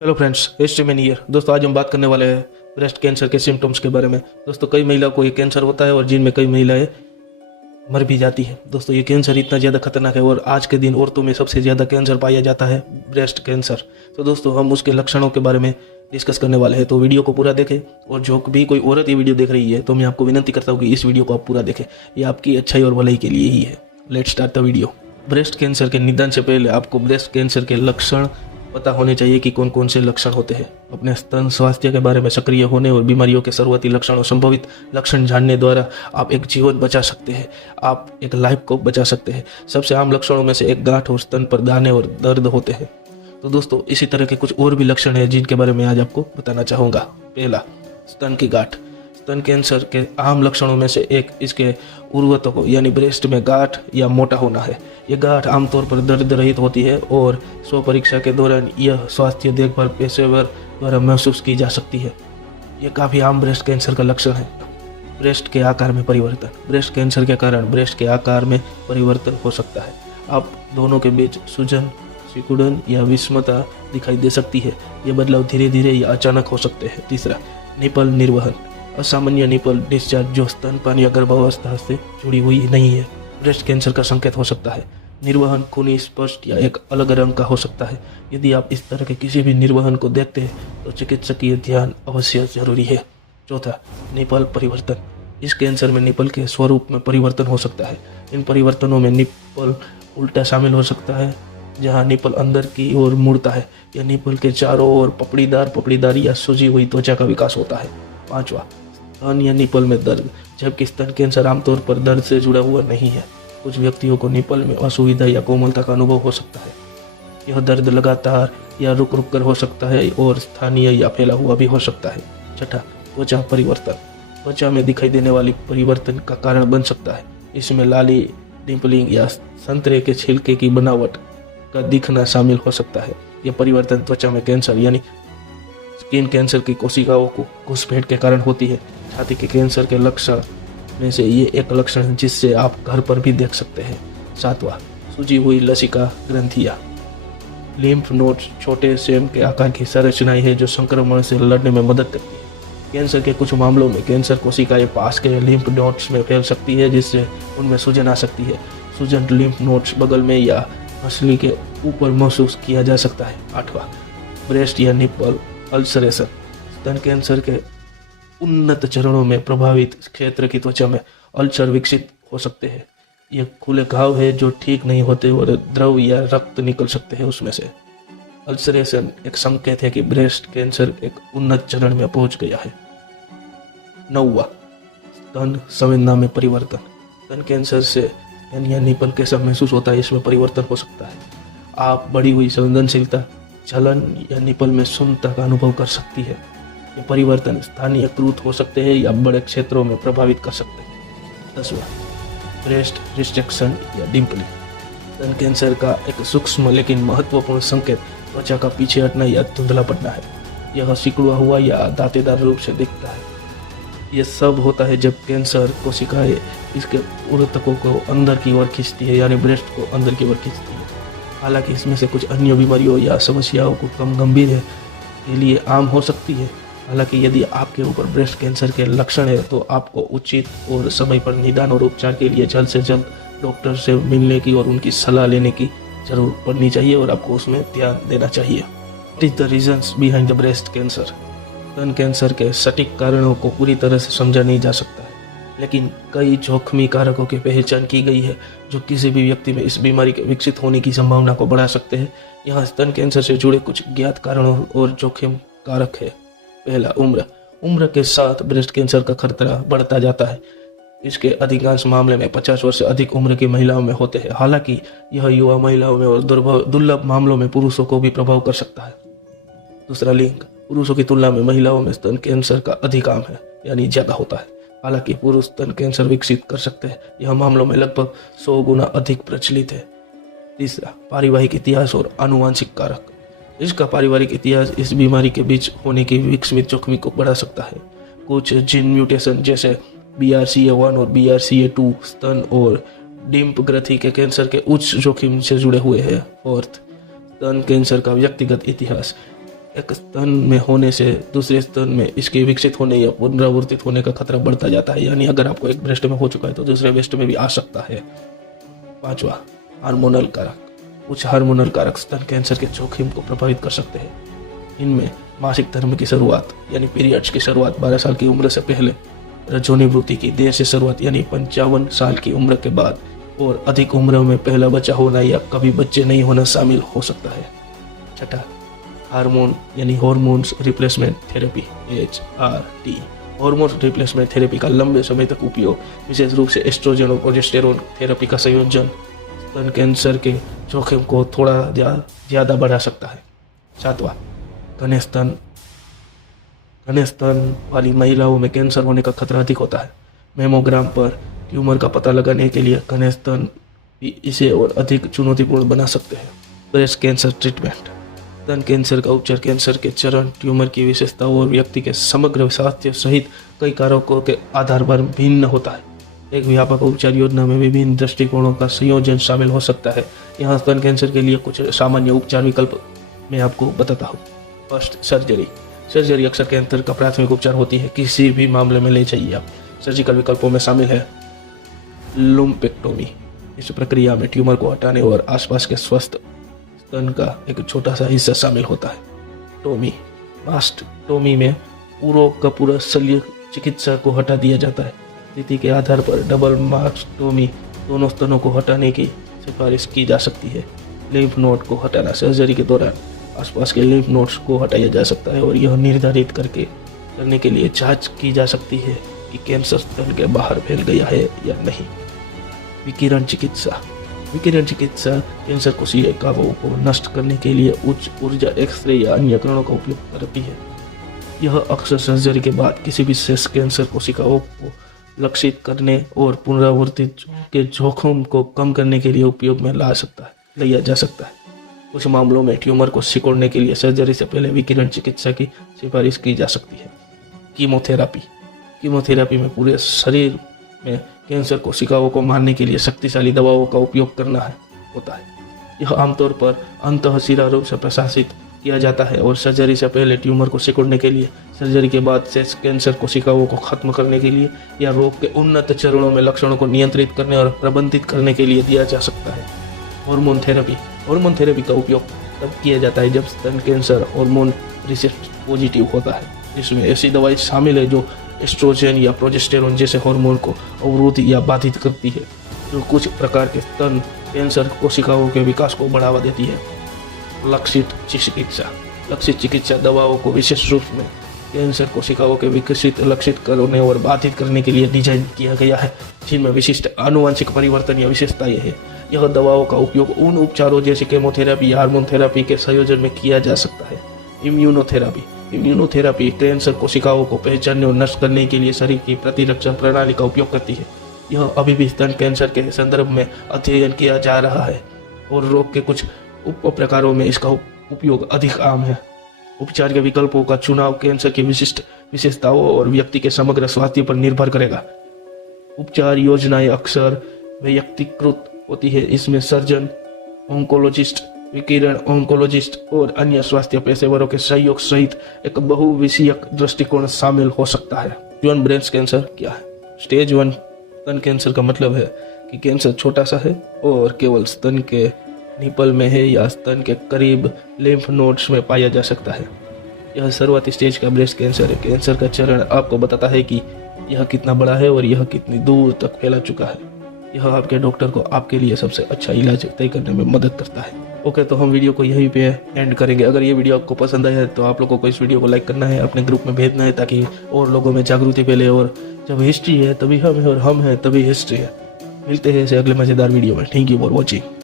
Hello friends, history में year. दोस्तों, आज हम बात करने वाले हैं ब्रेस्ट कैंसर के सिम्टम्स के बारे में। दोस्तों, कई महिलाओं को ये कैंसर होता है और जिनमें कई महिलाएं मर भी जाती है। दोस्तों, ये कैंसर इतना ज़्यादा खतरनाक है और आज के दिन औरतों में सबसे ज़्यादा कैंसर पाया जाता है, ब्रेस्ट कैंसर। तो दोस्तों, हम उसके लक्षणों के बारे में डिस्कस करने वाले हैं, तो वीडियो को पूरा देखें। और जो भी कोई औरत ये वीडियो देख रही है तो मैं आपको विनती करता हूँ कि इस वीडियो को आप पूरा देखें, ये आपकी अच्छाई और भलाई के लिए ही है। Let's start the video. Breast cancer के निदान से पहले आपको ब्रेस्ट कैंसर के लक्षण पता होने चाहिए कि कौन कौन से लक्षण होते हैं। अपने स्तन स्वास्थ्य के बारे में सक्रिय होने और बीमारियों के शुरुआती लक्षण और संभावित लक्षण जानने द्वारा आप एक जीवन बचा सकते हैं, आप एक लाइफ को बचा सकते हैं। सबसे आम लक्षणों में से एक गांठ और स्तन पर दाने और दर्द होते हैं। तो दोस्तों, इसी तरह के कुछ और भी लक्षण हैं जिनके बारे में आज आपको बताना चाहूँगा। पहला, स्तन की गांठ। स्तन कैंसर के आम लक्षणों में से एक इसके उर्वरकों यानी ब्रेस्ट में गांठ या मोटा होना है। यह गांठ आमतौर पर दर्द रहित होती है और स्व परीक्षा के दौरान यह स्वास्थ्य देखभाल पेशेवर द्वारा महसूस की जा सकती है। यह काफ़ी आम ब्रेस्ट कैंसर का लक्षण है। ब्रेस्ट के आकार में परिवर्तन। ब्रेस्ट कैंसर के कारण ब्रेस्ट के आकार में परिवर्तन हो सकता है। आप दोनों के बीच सूजन, सिकुड़न या विषमता दिखाई दे सकती है। यह बदलाव धीरे धीरे या अचानक हो सकते हैं। तीसरा, निपल निर्वहन। असामान्य निपल डिस्चार्ज जो स्तनपान या गर्भावस्था से जुड़ी हुई नहीं है, ब्रेस्ट कैंसर का संकेत हो सकता है। निर्वहन खूनी, स्पष्ट या एक अलग रंग का हो सकता है। यदि आप इस तरह के किसी भी निर्वहन को देखते हैं तो चिकित्सकीय ध्यान अवश्य जरूरी है। चौथा, निपल परिवर्तन। इस कैंसर में निपल के स्वरूप में परिवर्तन हो सकता है। इन परिवर्तनों में निपल उल्टा शामिल हो सकता है, जहां निपल अंदर की ओर मुड़ता है, या निपल के चारों ओर पपड़ीदार या सूजी हुई त्वचा का विकास होता है। पांचवा, स्तन या निपल में दर्द। जबकि स्तन कैंसर आमतौर पर दर्द से जुड़ा हुआ नहीं है, कुछ व्यक्तियों को निपल में असुविधा या कोमलता का अनुभव हो सकता है। यह दर्द लगातार या रुक रुक कर हो सकता है और स्थानीय या फैला हुआ भी हो सकता है। छठा, त्वचा परिवर्तन। त्वचा में दिखाई देने वाली परिवर्तन का कारण बन सकता है। इसमें लाली, डिम्पलिंग या संतरे के छिलके की बनावट का दिखना शामिल हो सकता है। यह परिवर्तन त्वचा में कैंसर यानी स्किन कैंसर की कोशिकाओं को घुसपैठ के कारण होती है। छाती के कैंसर के लक्षण में से ये एक लक्षण है जिससे आप घर पर भी देख सकते हैं। सातवां, सूजी हुई लसिका ग्रंथियां। लिम्फ नोड्स छोटे सेम के आकार की संरचनाएं हैं जो संक्रमण से लड़ने में मदद करती है। कैंसर के कुछ मामलों में कैंसर कोशिकाएं पास के लिम्फ नोड्स में फैल सकती है, जिससे उनमें सूजन आ सकती है। सूजन लिम्फ नोड्स बगल में या हंसली के ऊपर महसूस किया जा सकता है। आठवां, ब्रेस्ट या निपल अल्सरेशन। स्तन कैंसर के उन्नत चरणों में प्रभावित क्षेत्र की त्वचा में अल्सर विकसित हो सकते हैं। ये खुले घाव है जो ठीक नहीं होते और द्रव या रक्त निकल सकते हैं उसमें से। अल्सरेशन एक संकेत है कि ब्रेस्ट कैंसर एक उन्नत चरण में पहुंच गया है। नौवां, स्तन संवेदना में परिवर्तन। स्तन कैंसर से स्तन या निपल कैसा महसूस होता है, इसमें परिवर्तन हो सकता है। आप बढ़ी हुई संवेदनशीलता, जलन या निपल में शून्यता का अनुभव कर सकती है। ये परिवर्तन स्थानीयकृत हो सकते हैं या बड़े क्षेत्रों में प्रभावित कर सकते हैं। 10वां, ब्रेस्ट रिस्ट्रिक्शन या डिम्पलिंग। स्तन कैंसर का एक सूक्ष्म लेकिन महत्वपूर्ण संकेत त्वचा का पीछे हटना या धुंधला पड़ना है। यह सिकुड़ा हुआ या दांतेदार रूप से दिखता है। यह सब होता है जब कैंसर कोशिकाएं इसके ऊतकों को अंदर की ओर खींचती है, यानी ब्रेस्ट को अंदर की ओर खींचती है। हालांकि इसमें से कुछ अन्य बीमारियों या समस्याओं को कम गंभीर है के लिए आम हो सकती है। हालांकि यदि आपके ऊपर ब्रेस्ट कैंसर के लक्षण है तो आपको उचित और समय पर निदान और उपचार के लिए जल्द से जल्द डॉक्टर से मिलने की और उनकी सलाह लेने की जरूरत पड़नी चाहिए और आपको उसमें ध्यान देना चाहिए। What is the reasons behind the breast cancer? स्तन कैंसर के सटीक कारणों को पूरी तरह से समझा नहीं जा सकता है, लेकिन कई जोखिमी कारकों की पहचान की गई है जो किसी भी व्यक्ति में इस बीमारी के विकसित होने की संभावना को बढ़ा सकते हैं। यहाँ स्तन कैंसर से जुड़े कुछ ज्ञात कारणों और जोखिम कारक है। पहला, उम्र के साथ ब्रेस्ट कैंसर का खतरा बढ़ता जाता है। इसके अधिकांश मामले में 50 वर्ष से अधिक उम्र की महिलाओं में होते हैं। हालांकि यह युवा महिलाओं में और दुर्लभ मामलों में पुरुषों को भी प्रभाव कर सकता है। दूसरा, लिंग। पुरुषों की तुलना में महिलाओं में स्तन कैंसर का अधिक आम है, यानी ज्यादा होता है। हालांकि पुरुष स्तन कैंसर विकसित कर सकते हैं, यह मामलों में लगभग 100 गुना अधिक प्रचलित है। तीसरा, पारिवारिक इतिहास और आनुवंशिक कारक। इसका पारिवारिक इतिहास इस बीमारी के बीच होने की विकसित जोखिम को बढ़ा सकता है। कुछ जीन म्यूटेशन जैसे BRCA1 और BRCA2 स्तन और डिम्प ग्रंथि के कैंसर के उच्च जोखिम से जुड़े हुए हैं। फोर्थ, स्तन कैंसर का व्यक्तिगत इतिहास। एक स्तन में होने से दूसरे स्तन में इसके विकसित होने या पुनरावर्तित होने का खतरा बढ़ता जाता है। यानी अगर आपको एक ब्रेस्ट में हो चुका है तो दूसरे ब्रेस्ट में भी आ सकता है। 5वां, हार्मोनल कारक। कुछ हार्मोनल कारक स्तन कैंसर के जोखिम को प्रभावित कर सकते हैं। इनमें मासिक धर्म की शुरुआत यानी पीरियड्स की शुरुआत 12 साल की उम्र से पहले, रजोनिवृत्ति की देर से शुरुआत यानी 55 साल की उम्र के बाद, और अधिक उम्र में पहला बच्चा होना या कभी बच्चे नहीं होना शामिल हो सकता है। 6, हार्मोन यानी hormones replacement therapy HRT। Hormone replacement therapy का लंबे समय तक उपयोग, विशेष रूप से एस्ट्रोजन और प्रोजेस्टेरोन थेरेपी का संयोजन, स्तन कैंसर के जोखिम को थोड़ा ज़्यादा बढ़ा सकता है। 7वां, घने स्तन वाली महिलाओं में कैंसर होने का खतरा अधिक होता है। मेमोग्राम पर ट्यूमर का पता लगाने के लिए घने स्तन भी इसे और अधिक चुनौतीपूर्ण बना सकते हैं। Breast cancer treatment. स्तन कैंसर का उपचार कैंसर के चरण, ट्यूमर की विशेषताओं और व्यक्ति के समग्र स्वास्थ्य सहित कई कारकों के आधार पर भिन्न होता है। एक व्यापक उपचार योजना में विभिन्न दृष्टिकोणों का संयोजन शामिल हो सकता है। यहाँ स्तन कैंसर के लिए कुछ सामान्य उपचार विकल्प मैं आपको बताता हूँ। फर्स्ट, सर्जरी अक्सर कैंसर का प्राथमिक उपचार होती है। किसी भी मामले में ले जाइए आप। सर्जिकल विकल्पों में शामिल है लुम्पेक्टोमी। इस प्रक्रिया में ट्यूमर को हटाने और आसपास के स्वस्थ स्तन का एक छोटा सा हिस्सा शामिल होता है। टोमी, मास्टेक्टोमी में पूरा शल्य चिकित्सा को हटा दिया जाता है। स्थिति के आधार पर डबल मास्टेक्टोमी, दोनों स्तनों को हटाने की सिफारिश की जा सकती है। लिम्फ नोड को हटाना, सर्जरी के दौरान आसपास के लिम्फ नोड्स को हटाया जा सकता है और यह निर्धारित करने के लिए जांच की जा सकती है कि कैंसर स्तन के बाहर फैल गया है या नहीं। विकिरण चिकित्सा कैंसर कोशिकाओं को नष्ट करने के लिए उच्च ऊर्जा एक्सरे या अन्य किरणों का उपयोग करती है। यह अक्सर सर्जरी के बाद किसी भी शेष कैंसर कोशिकाओं को लक्षित करने और पुनरावृत्ति के जोखिम को कम करने के लिए उपयोग में लिया जा सकता है। कुछ मामलों में ट्यूमर को सिकोड़ने के लिए सर्जरी से पहले विकिरण चिकित्सा की सिफारिश की जा सकती है। कीमोथेरेपी में पूरे शरीर में कैंसर कोशिकाओं को मारने के लिए शक्तिशाली दवाओं का उपयोग करना होता है। यह आमतौर पर अंतःशिरा रूप से प्रशासित किया जाता है और सर्जरी से पहले ट्यूमर को सिकोड़ने के लिए, सर्जरी के बाद शेष कैंसर कोशिकाओं को खत्म करने के लिए या रोग के उन्नत चरणों में लक्षणों को नियंत्रित करने और प्रबंधित करने के लिए दिया जा सकता है। हार्मोन थेरेपी का उपयोग तब किया जाता है जब स्तन कैंसर हार्मोन रिसेप्टर पॉजिटिव होता है। इसमें ऐसी दवाई शामिल है जो एस्ट्रोजन या प्रोजेस्टेरोन जैसे हार्मोन को अवरुद्ध या बाधित करती है, जो कुछ प्रकार के स्तन कैंसर कोशिकाओं के विकास को बढ़ावा देती है। लक्षित चिकित्सा दवाओं को विशेष रूप में कैंसर कोशिकाओं के लक्षित करने और बाधित करने के लिए डिजाइन किया गया है, जिनमें विशिष्ट आनुवंशिक परिवर्तन या विशेषताएं हैं। यह दवाओं का उपयोग उन उपचारों जैसे केमोथेरेपी या हार्मोन थेरेपी के संयोजन में किया जा सकता है। इम्यूनोथेरेपी कैंसर कोशिकाओं को पहचानने और नष्ट करने के लिए शरीर की प्रतिरक्षा प्रणाली का उपयोग करती है। यह अभी भी स्तन कैंसर के संदर्भ में अध्ययन किया जा रहा है और रोग के कुछ उप प्रकारों में इसका उपयोग अधिक आम है। उपचार के विकल्पों का चुनाव कैंसर की विशिष्ट विशेषताओं और व्यक्ति के समग्र स्वास्थ्य पर निर्भर करेगा। उपचार योजनाएं अक्सर व्यक्तिकृत होती है। इसमें सर्जन, ऑन्कोलॉजिस्ट, विकिरण ऑन्कोलॉजिस्ट और अन्य स्वास्थ्य पेशेवरों के सहयोग सहित एक बहुविषयक दृष्टिकोण शामिल हो सकता है। ब्रेस्ट कैंसर क्या है? स्टेज 1 स्तन कैंसर का मतलब है कि कैंसर छोटा सा है और केवल स्तन के निपल में है या स्तन के करीब लिम्फ नोड्स में पाया जा सकता है। यह शुरुआती स्टेज का ब्रेस्ट कैंसर है। कैंसर का चरण आपको बताता है कि यह कितना बड़ा है और यह कितनी दूर तक फैला चुका है। यह आपके डॉक्टर को आपके लिए सबसे अच्छा इलाज तय करने में मदद करता है। ओके, तो हम वीडियो को यहीं पे एंड करेंगे। अगर ये वीडियो आपको पसंद आया है तो आप लोगों को इस वीडियो को लाइक करना है, अपने ग्रुप में भेजना है ताकि और लोगों में जागृति फैले। और जब हिस्ट्री है तभी हम है और हम है तभी हिस्ट्री है। मिलते हैं ऐसे अगले मजेदार वीडियो में। Thank you for watching.